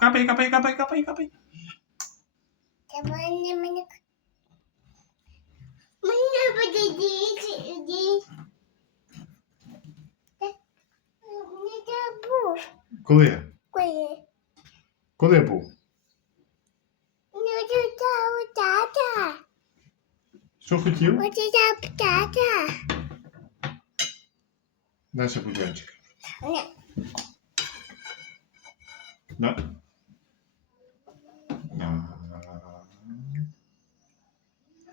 капай, капай, капай, капай, капай. Давай не мене. Мене буде діти. Не забув. Коли? Коли. Коли був? Не читав тата. Що хотів? Почитав тата. Наша будянчик. Не. На. На.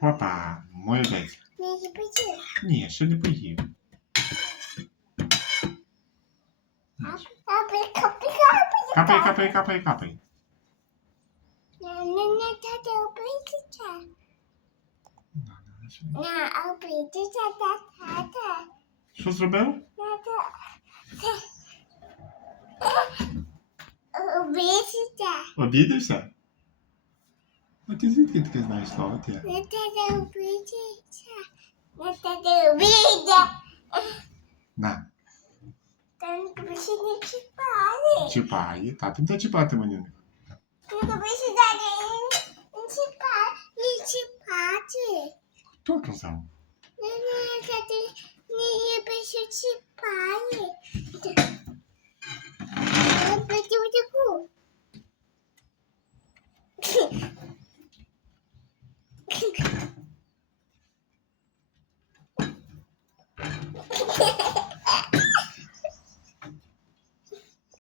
Папа, молодець. Не запитив. Ні, ще не поїв. Капи, капи, капи. Капай, капай, капай, капай. Не, не, не, тата, опитися. Не, опитися, тата. Що зробив? Wat is dit kindjes nou slaat jy? Dit is 'n bietjie. Dit is 'n bietjie. Na. Dan presi nie chipai. Tá tenta chipai te menino. Tu não precisa de chipai, de chipai. Tô cansado. Não, não, não, não, não, não, não, não, não,